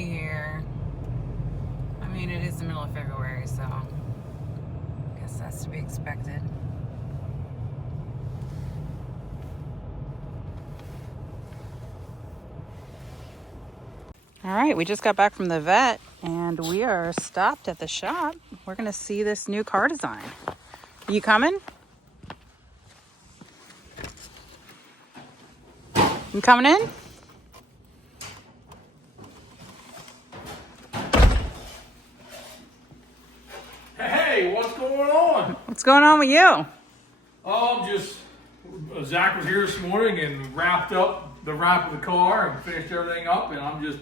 be here. I mean, it is the middle of February, so I guess that's to be expected. All right, we just got back from the vet and we are stopped at the shop. We're gonna see this new car design. You coming? You coming in? Hey, what's going on? What's going on with you? Zach was here this morning and wrapped up the wrap of the car and finished everything up, and I'm just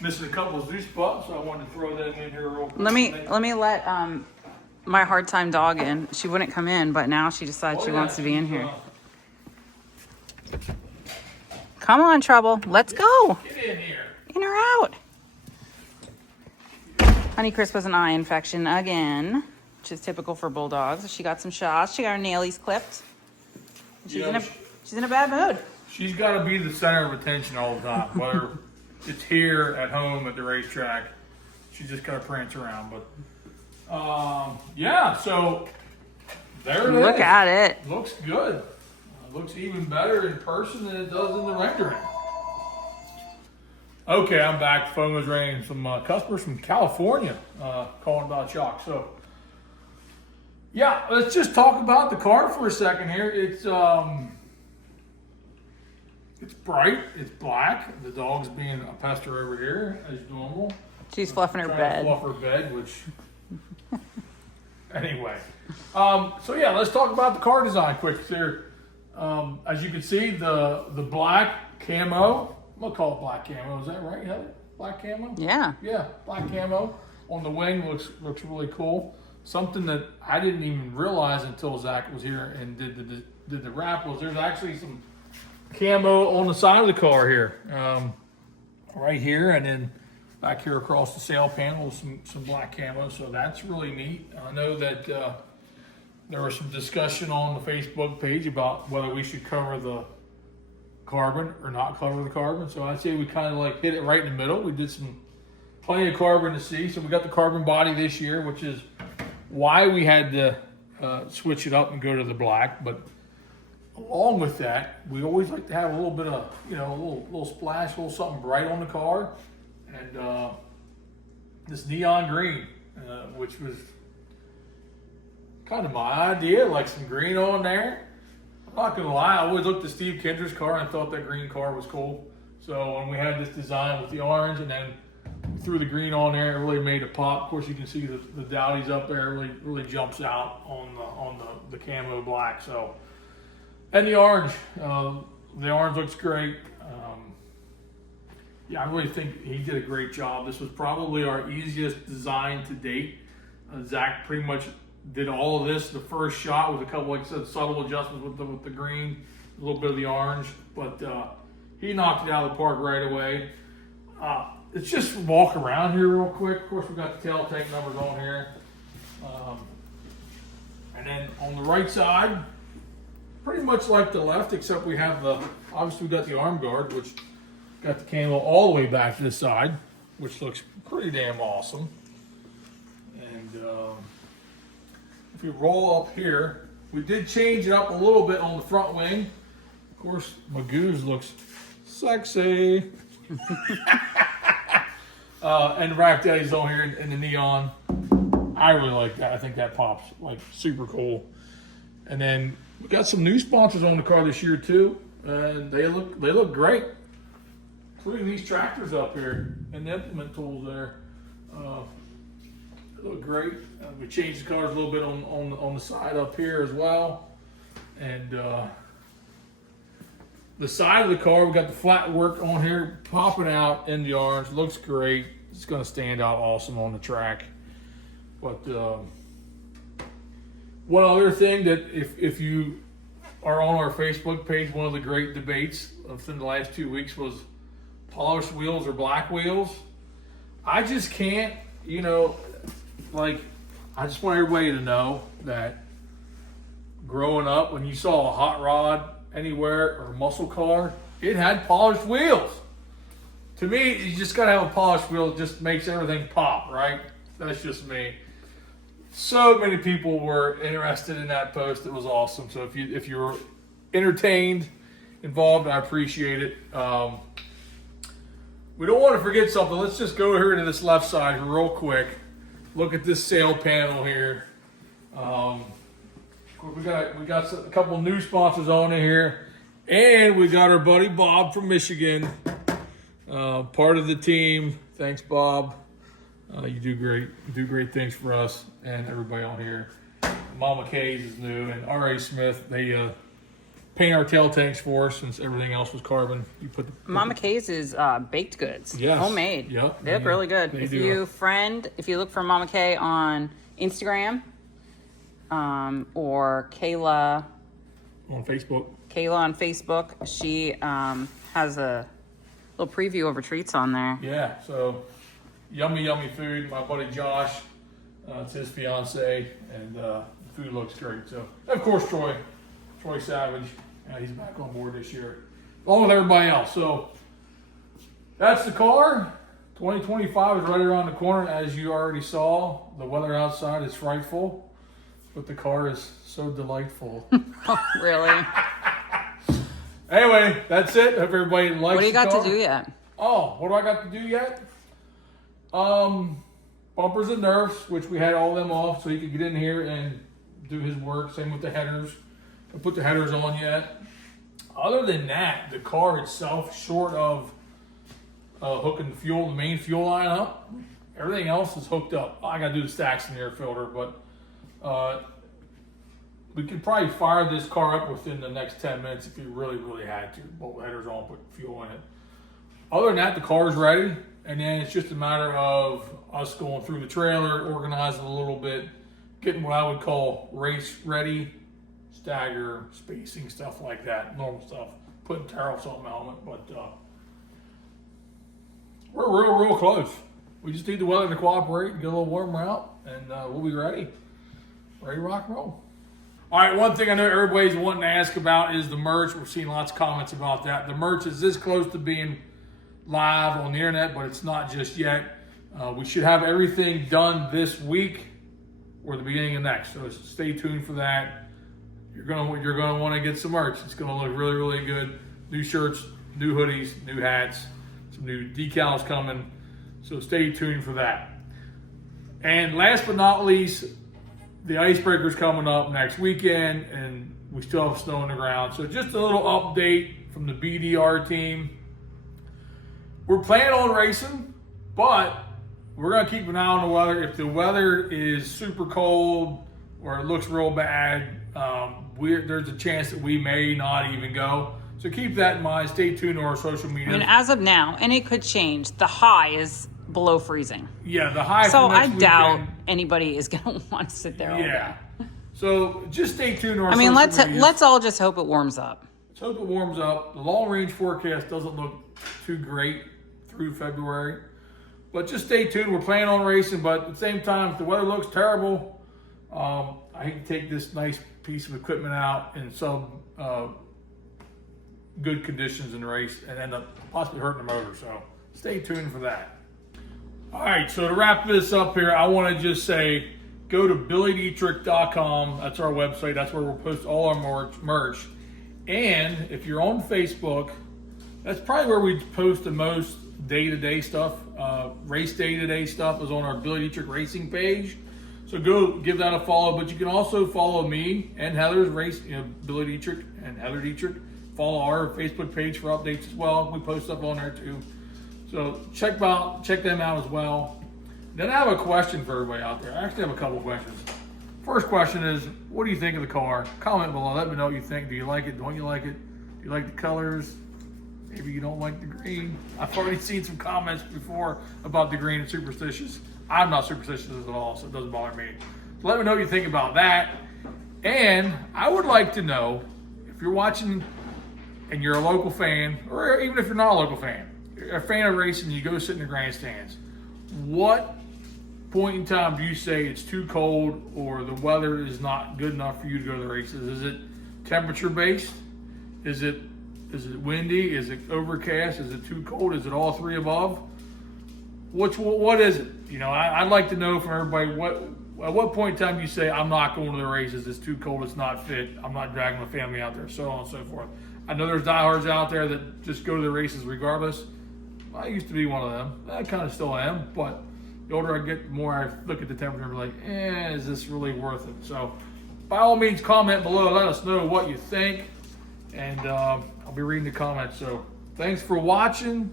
missing a couple of loose spots, so I wanted to throw that in here real quick. Let me let my hard time dog in. She wouldn't come in, but now she decides she wants to be in here. Come on, Trouble. Let's go. Get in here. In or out? Honeycrisp has an eye infection again, which is typical for bulldogs. She got some shots. She got her nailies clipped. She's in a bad mood. She's got to be the center of attention all the time, whether it's here, at home, at the racetrack. She just got to prance around. But yeah, so there it is. Look at it. Looks good. Looks even better in person than it does in the rendering. Okay, I'm back. The phone was ringing. Some customers from California calling about shock. So, yeah, let's just talk about the car for a second here. It's bright. It's black. The dog's being a pester over here as normal. She's fluffing her bed. Fluff her bed, which anyway. So yeah, let's talk about the car design quick here. As you can see, the black camo. I'm gonna call it black camo. Is that right, Heather? Black camo? Yeah. Yeah, black camo on the wing looks really cool. Something that I didn't even realize until Zach was here and did the wrap was there's actually some camo on the side of the car here, right here, and then back here across the sail panel, some black camo. So that's really neat. I know that there was some discussion on the Facebook page about whether we should cover the carbon or not cover the carbon. So I'd say we kind of like hit it right in the middle. We did plenty of carbon to see. So we got the carbon body this year, which is why we had to switch it up and go to the black. But along with that, we always like to have a little bit of, a little splash, a little something bright on the car. And this neon green, which was kind of my idea, like some green on there. I'm not gonna lie, I always looked at Steve Kendra's car and thought that green car was cool. So when we had this design with the orange and then threw the green on there, it really made it pop. Of course, you can see the dowdies up there really jumps out on the camo black. So, and the orange looks great. Yeah, I really think he did a great job. This was probably our easiest design to date. Zach pretty much did all of this the first shot with a couple, like I said, subtle adjustments with the green, a little bit of the orange, but he knocked it out of the park right away. Let's just walk around here real quick. Of course, we got the tail tank numbers on here. And then on the right side, pretty much like the left, except we have obviously we got the arm guard, which got the camo all the way back to the side, which looks pretty damn awesome. And if we roll up here, we did change it up a little bit on the front wing. Of course, Magoo's looks sexy. And Rack Daddy's on here in the neon. I really like that. I think that pops like super cool. And then we got some new sponsors on the car this year too, and they look great, including these tractors up here and the implement tools there. They look great. We changed the colors a little bit on the side up here as well, and the side of the car, we got the flat work on here popping out in the orange. Looks great. It's going to stand out awesome on the track. But one other thing that if you are on our Facebook page, one of the great debates within the last 2 weeks was polished wheels or black wheels. I just can't, I just want everybody to know that growing up, when you saw a hot rod anywhere or a muscle car, it had polished wheels. To me, you just gotta have a polished wheel. It just makes everything pop, right? That's just me. So many people were interested in that post. It was awesome. So if you were entertained, involved, I appreciate it. We don't want to forget something. Let's just go here to this left side real quick. Look at this sail panel here. We got a couple new sponsors on in here, and we got our buddy Bob from Michigan, part of the team. Thanks, Bob. You do great things for us and everybody on here. Mama K's is new, and R.A. Smith, they paint our tail tanks for us since everything else was carbon. You put the Mama K's is baked goods. Yes. Homemade. Yep. They look really good. If you look for Mama K on Instagram, or Kayla on Facebook. She has a little preview of her treats on there. Yeah, so yummy food. My buddy Josh, it's his fiance, and the food looks great. So, of course, Troy Savage, he's back on board this year, along with everybody else. So that's the car. 2025 is right around the corner, as you already saw. The weather outside is frightful, but the car is so delightful. Really? Anyway, that's it. Hope everybody likes the car. What do you got to do yet? Oh, what do I got to do yet? Bumpers and nerfs, which we had all them off so he could get in here and do his work. Same with the headers. I put the headers on yet. Other than that, the car itself, short of hooking the main fuel line up, everything else is hooked up. I got to do the stacks and the air filter, but we could probably fire this car up within the next 10 minutes if you really had to. Bolt the headers on, put fuel in it. Other than that, the car is ready, and then it's just a matter of us going through the trailer, organizing a little bit, getting what I would call race ready, stagger, spacing, stuff like that, normal stuff. Putting tariffs on the helmet, but we're real close. We just need the weather to cooperate and get a little warmer out, and we'll be ready to rock and roll. All right, one thing I know everybody's wanting to ask about is the merch. We're seeing lots of comments about that. The merch is this close to being live on the internet, but it's not just yet. We should have everything done this week or the beginning of next. So stay tuned for that. You're gonna want to get some merch. It's gonna look really good. New shirts, new hoodies, new hats, some new decals coming. So stay tuned for that. And last but not least, the icebreaker's coming up next weekend, and we still have snow on the ground. So just a little update from the BDR team. We're planning on racing, but we're going to keep an eye on the weather. If the weather is super cold or it looks real bad, there's a chance that we may not even go. So keep that in mind. Stay tuned to our social media. I mean, as of now, and it could change, the high is below freezing. Yeah, the high. So for I next doubt weekend, anybody is going to want to sit there all day. So just stay tuned to our I mean, social media. let's all just hope it warms up. Let's hope it warms up. The long range forecast doesn't look too great through February. But just stay tuned. We're planning on racing, but at the same time, if the weather looks terrible, I hate to take this nice piece of equipment out in some good conditions in the race and end up possibly hurting the motor. So stay tuned for that. All right, so to wrap this up here, I want to just say, go to billydietrich.com. That's our website. That's where we'll post all our merch. And if you're on Facebook, that's probably where we post the most day-to-day stuff. Race day-to-day stuff is on our Billy Dietrich Racing page. So go give that a follow. But you can also follow me and Heather's race, Billy Dietrich and Heather Dietrich. Follow our Facebook page for updates as well. We post stuff on there too. So check them out as well. Then I have a question for everybody out there. I actually have a couple questions. First question is, what do you think of the car? Comment below. Let me know what you think. Do you like it? Don't you like it? Do you like the colors? Maybe you don't like the green. I've already seen some comments before about the green and superstitious. I'm not superstitious at all, so it doesn't bother me. So let me know what you think about that. And I would like to know, if you're watching and you're a local fan, or even if you're not a local fan, you're a fan of racing and you go sit in the grandstands, what point in time do you say it's too cold or the weather is not good enough for you to go to the races? Is it temperature based? Is it Is it windy? Is it overcast? Is it too cold? Is it all three above? What is it? You know, I'd like to know from everybody at what point in time you say, I'm not going to the races, it's too cold, it's not fit, I'm not dragging my family out there, so on and so forth. I know there's diehards out there that just go to the races regardless. I used to be one of them. I kind of still am, but the older I get, the more I look at the temperature and be like, is this really worth it? So by all means, comment below, let us know what you think, and I'll be reading the comments. So thanks for watching.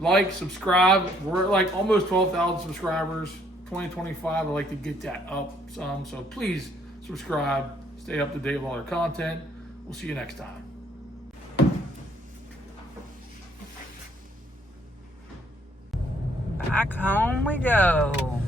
Like, subscribe. We're like almost 12,000 subscribers. 2025, I'd like to get that up some. So please subscribe. Stay up to date with all our content. We'll see you next time. Back home we go.